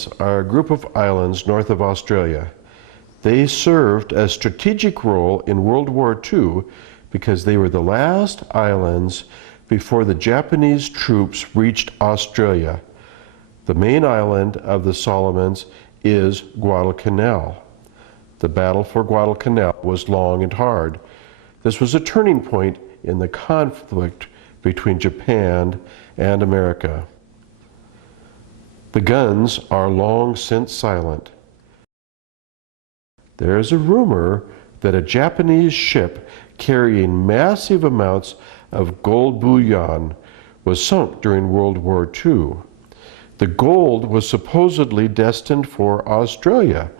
Solomons are a group of islands north of Australia. They served a strategic role in World War II because they were the last islands before the Japanese troops reached Australia. The main island of the Solomons is Guadalcanal. The battle for Guadalcanal was long and hard. This was a turning point in the conflict between Japan and America. The guns are long since silent. There is a rumor that a Japanese ship carrying massive amounts of gold bullion was sunk during World War II. The gold was supposedly destined for Australia.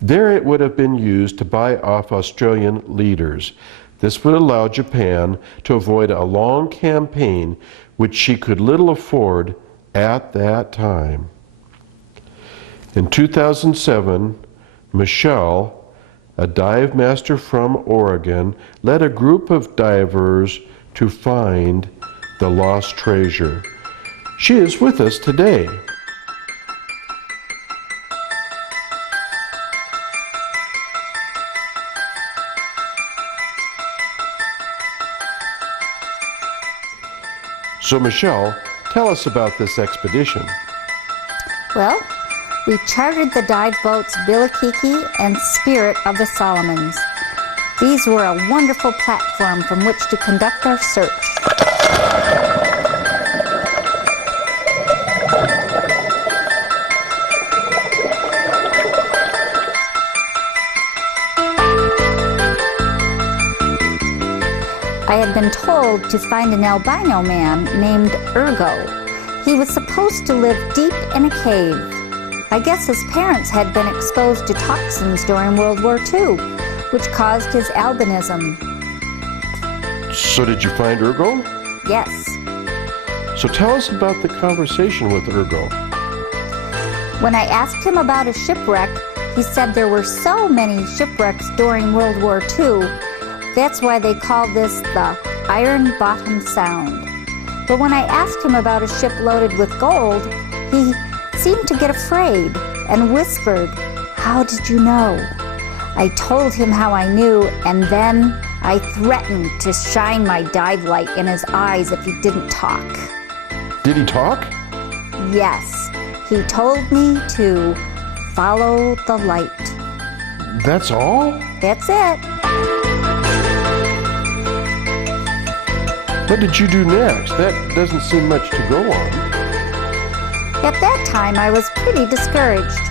There it would have been used to buy off Australian leaders. This would allow Japan to avoid a long campaign which she could little afford at that time. In 2007, Michelle, a dive master from Oregon, led a group of divers to find the lost treasure. She is with us today. So Michelle, tell us about this expedition. Well, we chartered the dive boats Bilikiki and Spirit of the Solomons. These were a wonderful platform from which to conduct our search. I had been told to find an albino man named Ergo. He was supposed to live deep in a cave. I guess his parents had been exposed to toxins during World War II, which caused his albinism. So did you find Ergo? Yes. So tell us about the conversation with Ergo. When I asked him about a shipwreck, he said there were so many shipwrecks during World War II. That's why they called this the Iron Bottom Sound. But when I asked him about a ship loaded with gold, he seemed to get afraid and whispered, "How did you know?" I told him how I knew, and then I threatened to shine my dive light in his eyes if he didn't talk. Did he talk? Yes, he told me to follow the light. That's all? That's it. What did you do next? That doesn't seem much to go on. At that time, I was pretty discouraged.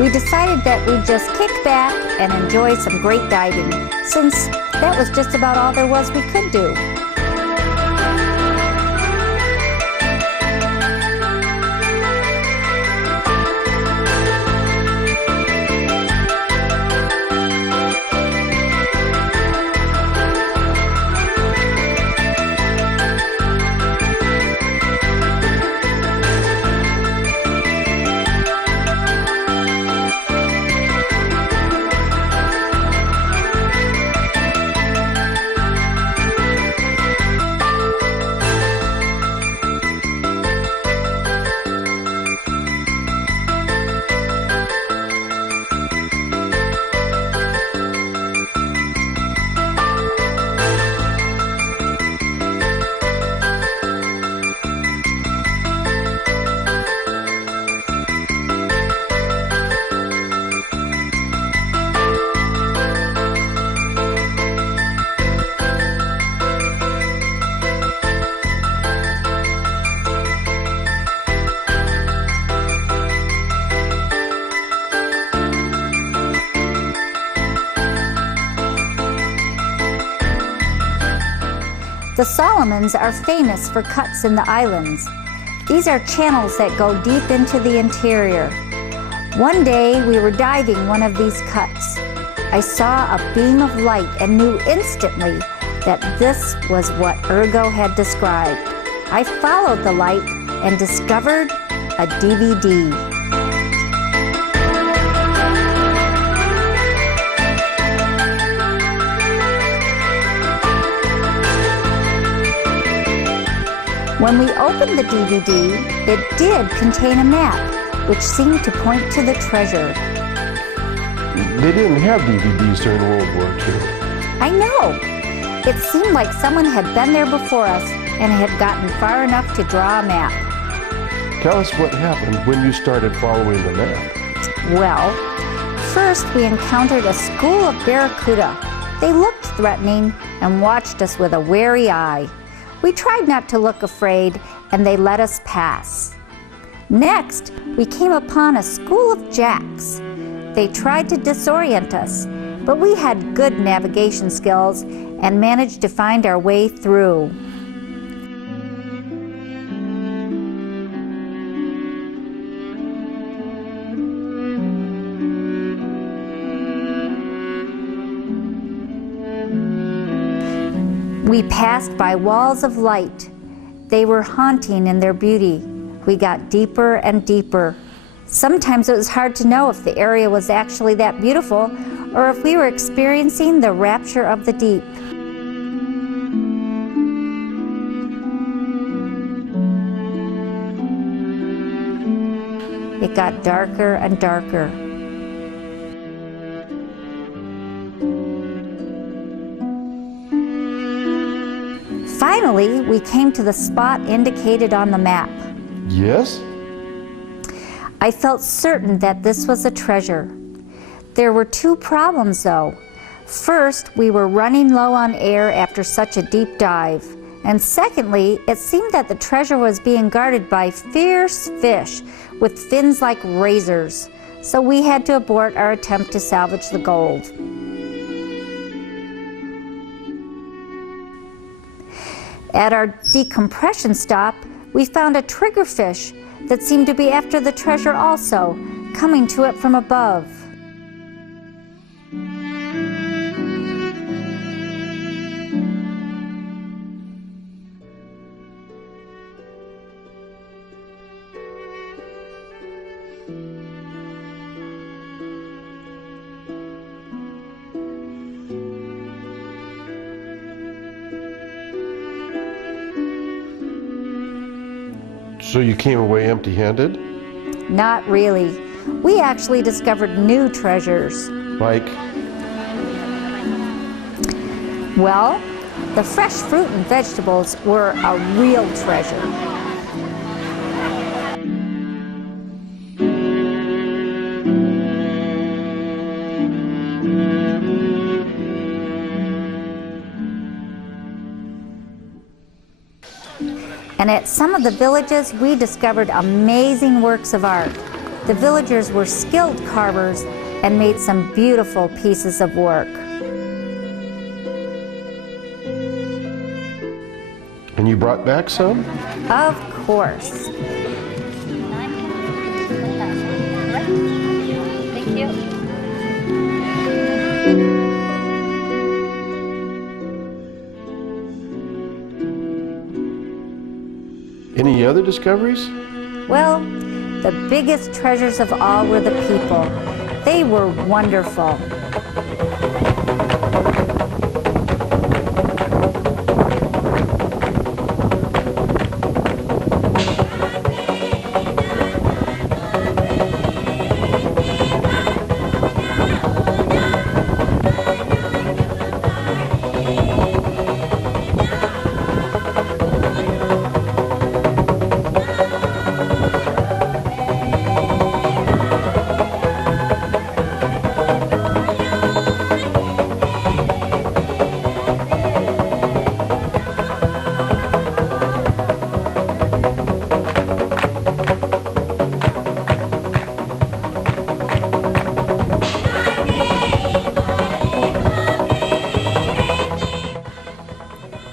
We decided that we'd just kick back and enjoy some great diving, since that was just about all there was we could do. The Solomons are famous for cuts in the islands. These are channels that go deep into the interior. One day we were diving one of these cuts. I saw a beam of light and knew instantly that this was what Ergo had described. I followed the light and discovered a DVD. When we opened the DVD, it did contain a map which seemed to point to the treasure. They didn't have DVDs during World War II. I know! It seemed like someone had been there before us and had gotten far enough to draw a map. Tell us what happened when you started following the map. Well, first we encountered a school of barracuda. They looked threatening and watched us with a wary eye. We tried not to look afraid, and they let us pass. Next, we came upon a school of jacks. They tried to disorient us, but we had good navigation skills and managed to find our way through. We passed by walls of light. They were haunting in their beauty. We got deeper and deeper. Sometimes it was hard to know if the area was actually that beautiful or if we were experiencing the rapture of the deep. It got darker and darker. Finally, we came to the spot indicated on the map. Yes? I felt certain that this was a treasure. There were two problems, though. First, we were running low on air after such a deep dive. And secondly, it seemed that the treasure was being guarded by fierce fish with fins like razors. So we had to abort our attempt to salvage the gold. At our decompression stop, we found a triggerfish that seemed to be after the treasure also, coming to it from above. So you came away empty-handed? Not really. We actually discovered new treasures. Like? Well, the fresh fruit and vegetables were a real treasure. And at some of the villages, we discovered amazing works of art. The villagers were skilled carvers and made some beautiful pieces of work. And you brought back some? Of course. Thank you. Any other discoveries? Well, the biggest treasures of all were the people. They were wonderful.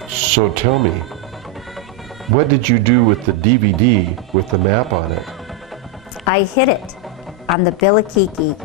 So tell me, what did you do with the DVD with the map on it? I hid it on the Bilikiki.